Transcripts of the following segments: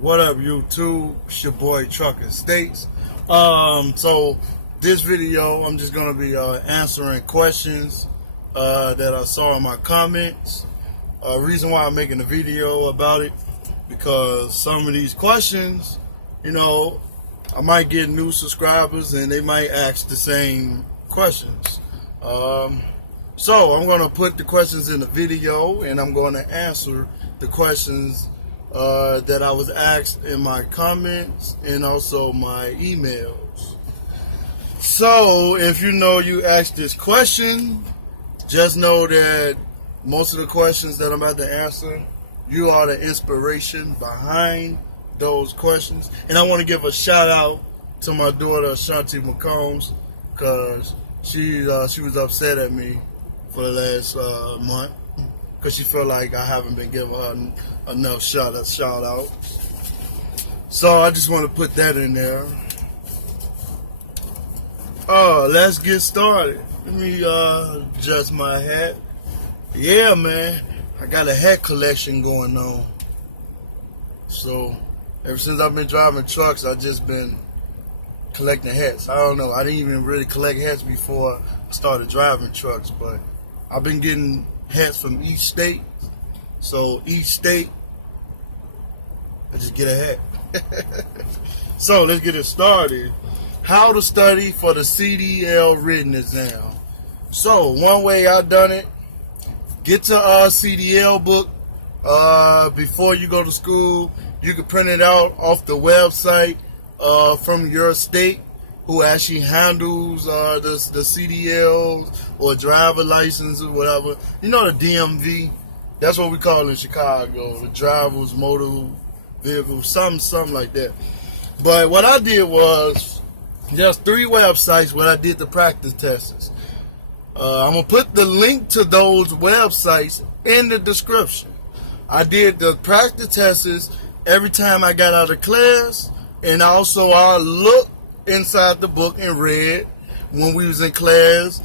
What up, YouTube? It's your boy Trucker States. So this video, I'm just gonna be answering questions that I saw in my comments. Reason why I'm making a video about it, because some of these questions, I might get new subscribers and they might ask the same questions. So I'm gonna put the questions in the video and I'm gonna answer the questions that I was asked in my comments and also my emails. So if you asked this question, just know that most of the questions that I'm about to answer, you are the inspiration behind those questions. And I want to give a shout out to my daughter Ashanti McCombs, because she was upset at me for the last month, because she felt like I haven't been giving her enough shout out. So I just want to put that in there. Let's get started. Let me adjust my hat. Yeah, man, I got a hat collection going on. So ever since I've been driving trucks, I've just been collecting hats. I don't know, I didn't even really collect hats before I started driving trucks, but I've been getting hats from each state. So each state, I just get a hat. So let's get it started. How to study for the CDL written exam. So one way I done it, get your CDL book before you go to school. You can print it out off the website from your state, who actually handles the CDLs or driver license or whatever. The DMV. That's what we call it in Chicago, the driver's motor vehicle, something like that. But what I did was just 3 websites where I did the practice tests. I'm going to put the link to those websites in the description. I did the practice tests every time I got out of class, and also I looked inside the book and read when we was in class.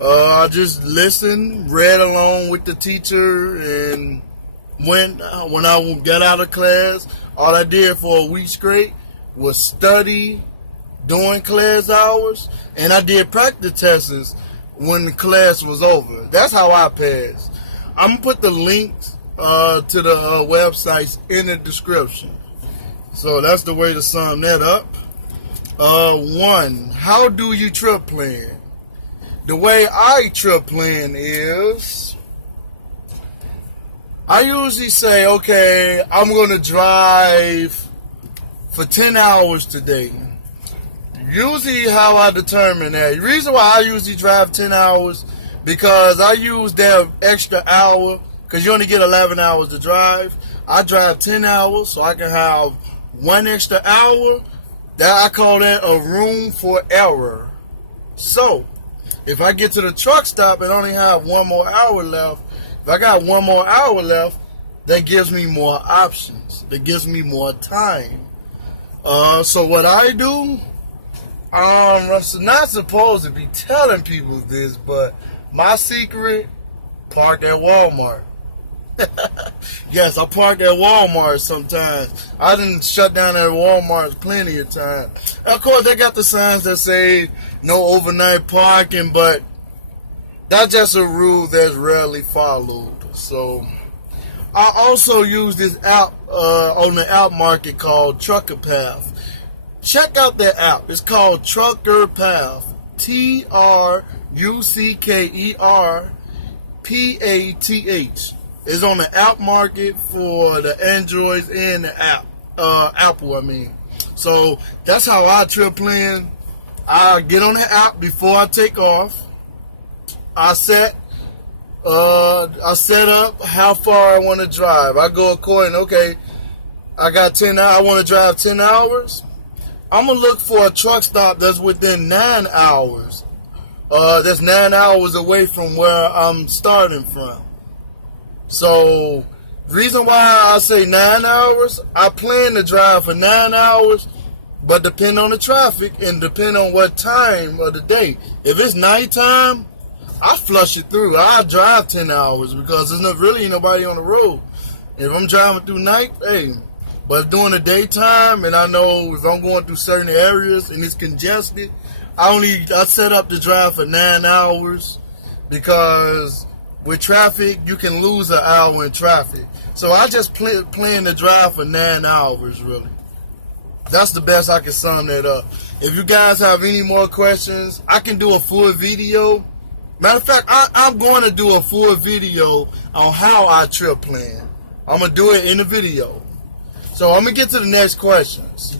I just listened, read along with the teacher, and when I got out of class, all I did for a week straight was study during class hours, and I did practice tests when the class was over. That's how I passed. I'm gonna put the links to the websites in the description. So that's the way to sum that up. 1, how do you trip plan? The way I trip plan is, I usually say, okay, I'm going to drive for 10 hours today. Usually how I determine that, the reason why I usually drive 10 hours, because I use that extra hour, because you only get 11 hours to drive. I drive 10 hours so I can have 1 extra hour. That I call that a room for error. So if I get to the truck stop and only have 1 more hour left, if I got 1 more hour left, that gives me more options. That gives me more time. So what I do, I'm not supposed to be telling people this, but my secret, park at Walmart. Yes, I park at Walmart sometimes. I done shut down at Walmart plenty of times. Of course, they got the signs that say no overnight parking, but that's just a rule that's rarely followed. So I also use this app on the app market called Trucker Path. Check out that app. It's called Trucker Path. TruckerPath. It's on the app market for the Androids and the Apple. So that's how I trip plan. I get on the app before I take off. I set up how far I want to drive. I go according. Okay, I got 10 hours. I want to drive 10 hours. I'm gonna look for a truck stop that's within 9 hours. That's 9 hours away from where I'm starting from. So, reason why I say 9 hours, I plan to drive for 9 hours, but depend on the traffic and depend on what time of the day. If it's nighttime, I flush it through. I drive 10 hours because there's not really nobody on the road. If I'm driving through night, hey, But during the daytime, and I know if I'm going through certain areas and it's congested, I set up the drive for 9 hours, because with traffic, you can lose an hour in traffic. So I just plan the drive for 9 hours, really. That's the best I can sum that up. If you guys have any more questions, I can do a full video. Matter of fact, I'm going to do a full video on how I trip plan. I'm going to do it in the video. So I'm going to get to the next questions.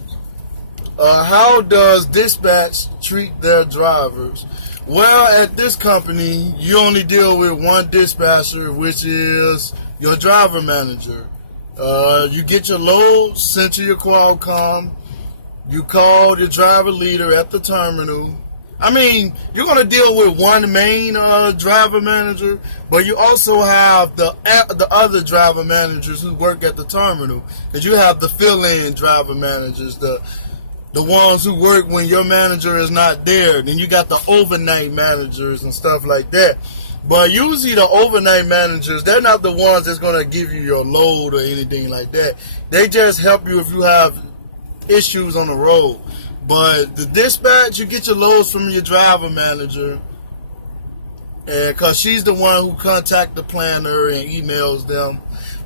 How does dispatch treat their drivers? Well, at this company, you only deal with one dispatcher, which is your driver manager. You get your load sent to your Qualcomm. You call the driver leader at the terminal. I mean, you're going to deal with one main driver manager, but you also have the other driver managers who work at the terminal. Because you have the fill-in driver managers, the ones who work when your manager is not there. Then you got the overnight managers and stuff like that. But usually the overnight managers, they're not the ones that's going to give you your load or anything like that. They just help you if you have issues on the road. But the dispatch, you get your loads from your driver manager, and because she's the one who contacts the planner and emails them.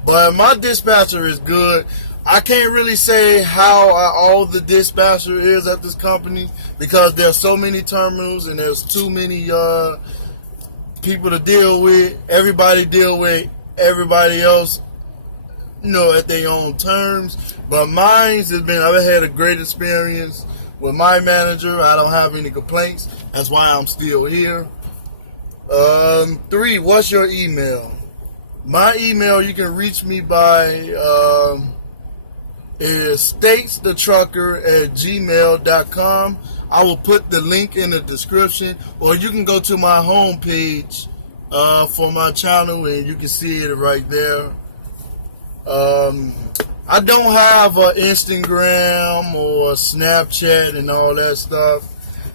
But my dispatcher is good. I can't really say how all the dispatcher is at this company, because there's so many terminals and there's too many people to deal with. Everybody deal with everybody else, at their own terms. But mine's has been, I've had a great experience with my manager. I don't have any complaints. That's why I'm still here. 3, what's your email? My email, you can reach me by is statesthetrucker@gmail.com. I will put the link in the description, or you can go to my homepage for my channel and you can see it right there. I don't have an Instagram or Snapchat and all that stuff.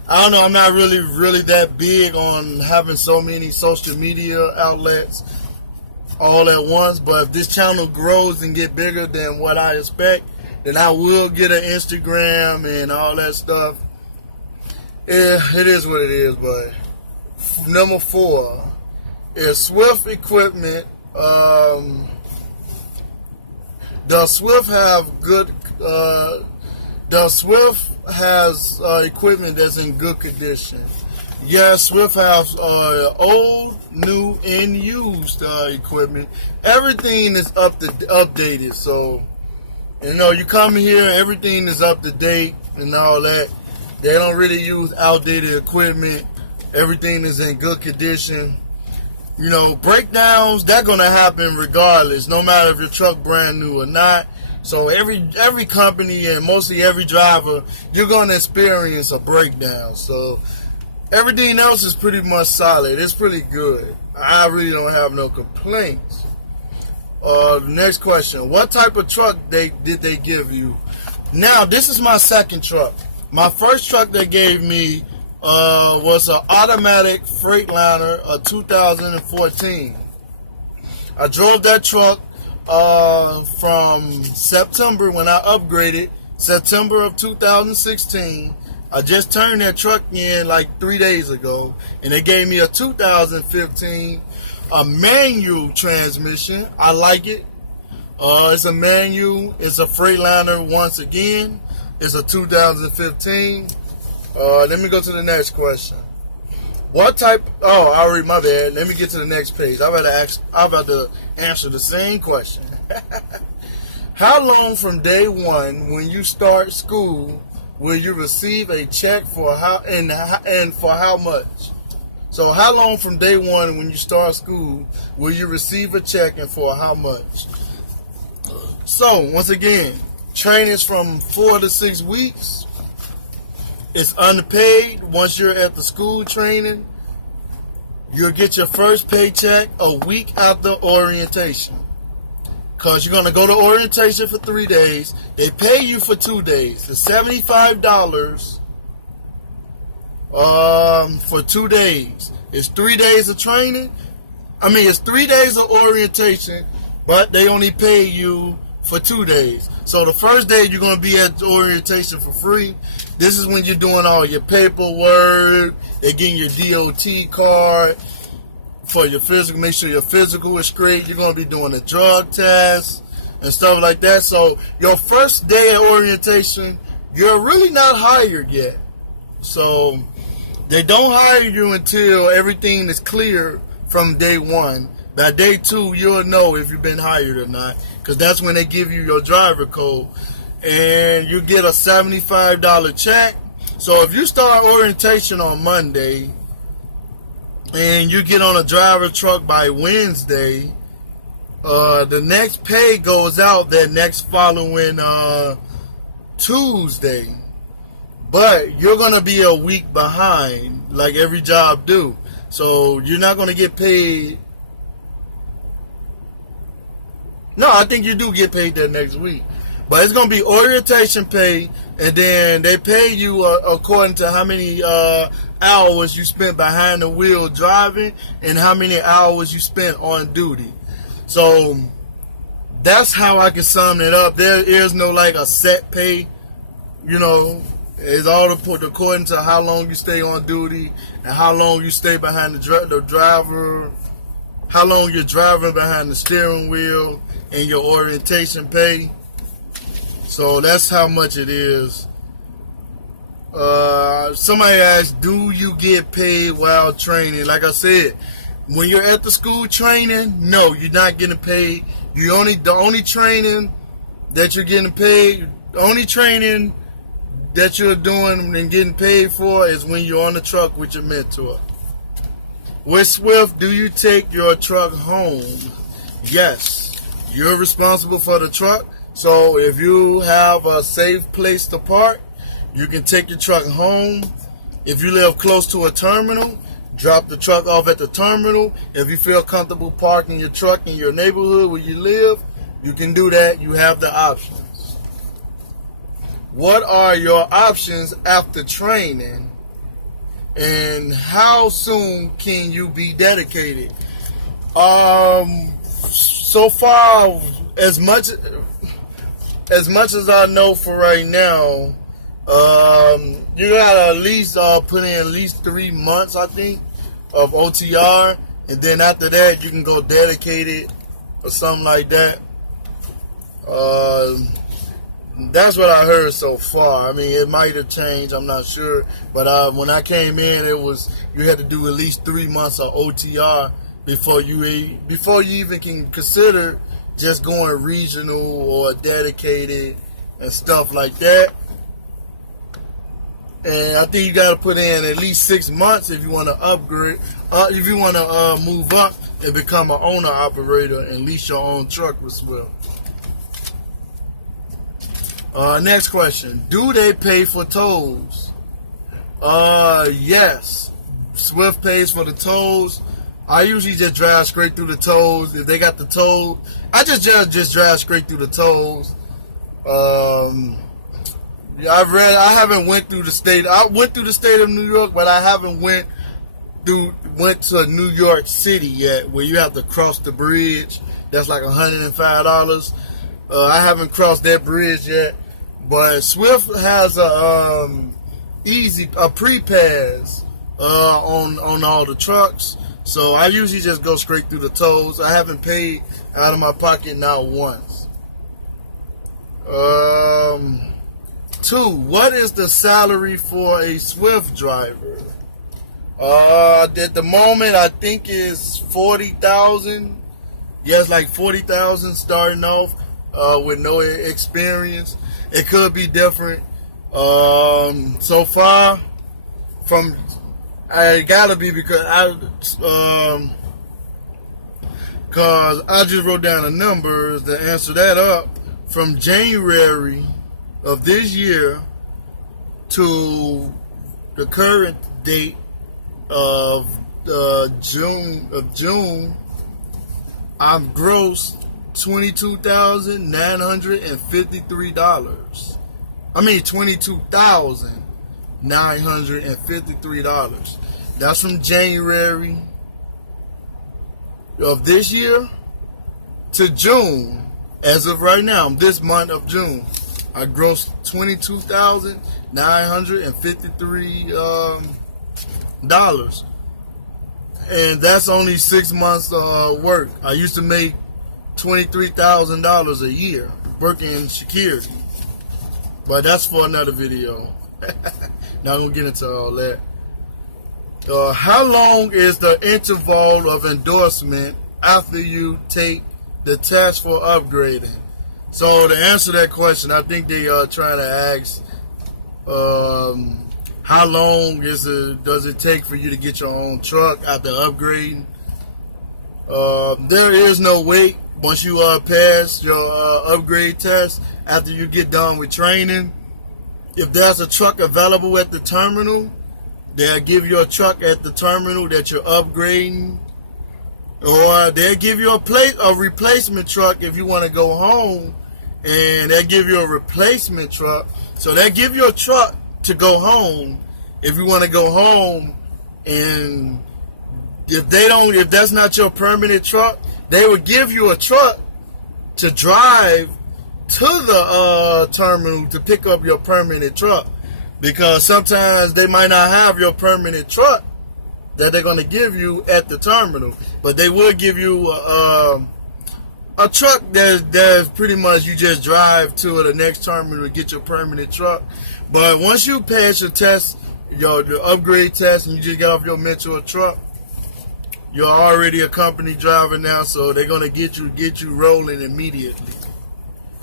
I don't know, I'm not really that big on having so many social media outlets all at once. But if this channel grows and get bigger than what I expect, then I will get an Instagram and all that stuff. Yeah, it is what it is. But number 4 is Swift equipment. Does Swift have good? Does Swift has equipment that's in good condition? Yes, Swift has old, new, and used equipment. Everything is updated. So, you come here, everything is up to date and all that. They don't really use outdated equipment. Everything is in good condition. Breakdowns, they're going to happen regardless, no matter if your truck brand new or not. So every company and mostly every driver, you're going to experience a breakdown. So everything else is pretty much solid. It's pretty good. I really don't have no complaints. The next question, what type of truck did they give you? Now, this is my second truck. My first truck they gave me was an automatic Freightliner, a 2014. I drove that truck from September when I upgraded, September of 2016. I just turned that truck in like 3 days ago, and they gave me a 2015, a manual transmission. I like it. It's a manual. It's a Freightliner once again. It's a 2015. Let me go to the next question. What type? Oh, my bad. Let me get to the next page. I'm about to answer the same question. How long from day one when you start school will you receive a check for and for how much? So how long from day one when you start school will you receive a check and for how much? So once again, training is from 4 to 6 weeks. It's unpaid. Once you're at the school training, you'll get your first paycheck a week after orientation. Because you're going to go to orientation for 3 days. They pay you for 2 days. It's $75 for 2 days. It's 3 days of training. It's 3 days of orientation, but they only pay you for 2 days. So the first day you're going to be at orientation for free. This is when you're doing all your paperwork, they're getting your DOT card for your physical, make sure your physical is straight. You're going to be doing a drug test and stuff like that. So your first day of orientation, you're really not hired yet. So they don't hire you until everything is clear from day one. By day 2, you'll know if you've been hired or not, because that's when they give you your driver code. And you get a $75 check. So if you start orientation on Monday and you get on a driver truck by Wednesday, the next pay goes out that next following Tuesday. But you're going to be a week behind, like every job do. So you're not going to get paid. No, I think you do get paid that next week. But it's going to be orientation pay, and then they pay you according to how many hours you spent behind the wheel driving and how many hours you spent on duty. So that's how I can sum it up. There is no like a set pay, you know. It's all according to how long you stay on duty and how long you stay behind the driver, how long you're driving behind the steering wheel, and your orientation pay. So that's how much it is. Somebody asked, do you get paid while training? Like I said, when you're at the school training, no, you're not getting paid. The only training that you're getting paid, the only training that you're doing and getting paid for is when you're on the truck with your mentor. With Swift, do you take your truck home? Yes, you're responsible for the truck. So if you have a safe place to park, you can take your truck home. If you live close to a terminal, drop the truck off at the terminal. If you feel comfortable parking your truck in your neighborhood where you live, you can do that. You have the options. What are your options after training? And how soon can you be dedicated? So far, as much as I know for right now, you gotta at least put in at least 3 months, I think, of OTR, and then after that you can go dedicated or something like that. That's what I heard so far. I mean, it might have changed, I'm not sure, but when I came in, it was you had to do at least 3 months of OTR before you even can consider just going regional or dedicated and stuff like that. And I think you got to put in at least 6 months if you want to upgrade, if you want to move up and become an owner operator and lease your own truck with Swift. Next question: do they pay for tolls? Yes, Swift pays for the tolls. I usually just drive straight through the tolls. If they got the toll, I just drive straight through the tolls. I haven't went through the state. I went through the state of New York, but I haven't went to New York City yet, where you have to cross the bridge. That's like $105. I haven't crossed that bridge yet, but Swift has a pre-pass on all the trucks. So I usually just go straight through the tolls. I haven't paid out of my pocket not once. 2, what is the salary for a Swift driver? At the moment, I think it's 40,000. Yes, like 40,000 starting off with no experience. It could be different. So far, I gotta be because I just wrote down the numbers to answer that up. From January of this year to the current date of June, I've grossed $22,953. I mean $22,953. That's from January of this year to June As of right now, this month of June, I grossed $22,953 and that's only 6 months work. I used to make $23,000 a year working in security, but that's for another video. Not gonna get into all that. How long is the interval of endorsement after you take the test for upgrading? So to answer that question, I think they are trying to ask how long does it take for you to get your own truck after upgrading? There is no wait once you pass your upgrade test after you get done with training. If there's a truck available at the terminal, they'll give you a truck at the terminal that you're upgrading, or they'll give you a replacement truck if you want to go home, and they'll give you a replacement truck. So they'll give you a truck to go home if you want to go home, and if that's not your permanent truck, they would give you a truck to drive to the terminal to pick up your permanent truck, because sometimes they might not have your permanent truck that they're going to give you at the terminal, but they will give you a truck that's pretty much you just drive to the next terminal to get your permanent truck. But once you pass your test, the upgrade test, and you just get off your mentor truck, you're already a company driver now, so they're gonna get you rolling immediately.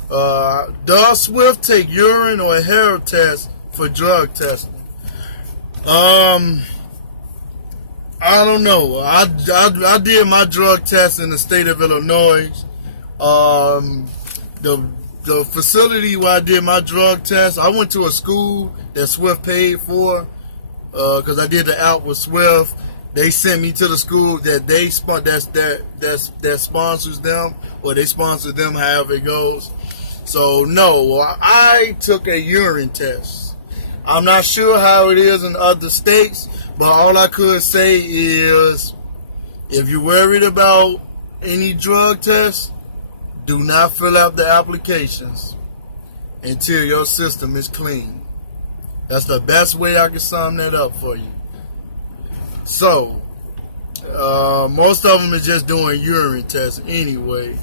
Does Swift take urine or hair test for drug testing? I don't know. I did my drug test in the state of Illinois. The facility where I did my drug test, I went to a school that Swift paid for, because I did the app with Swift. They sent me to the school that that sponsors them, or they sponsor them, however it goes. So no, I took a urine test. I'm not sure how it is in other states, but all I could say is, if you're worried about any drug tests, do not fill out the applications until your system is clean. That's the best way I can sum that up for you. So, most of them is just doing urine tests anyway.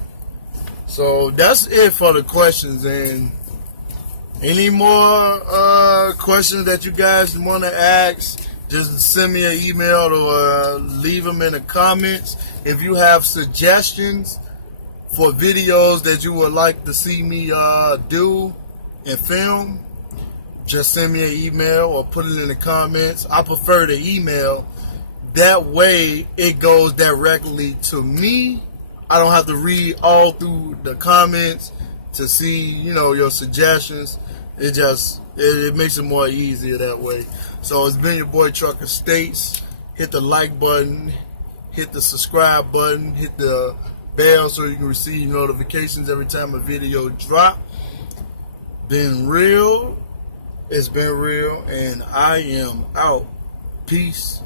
So that's it for the questions. And any more questions that you guys want to ask, just send me an email or leave them in the comments. If you have suggestions for videos that you would like to see me do and film, just send me an email or put it in the comments. I prefer the email. That way it goes directly to me. I don't have to read all through the comments to see, your suggestions. It makes it more easier that way. So it's been your boy Trucker States. Hit the like button, hit the subscribe button, hit the bell so you can receive notifications every time a video drop. Been real. It's been real, and I am out. Peace.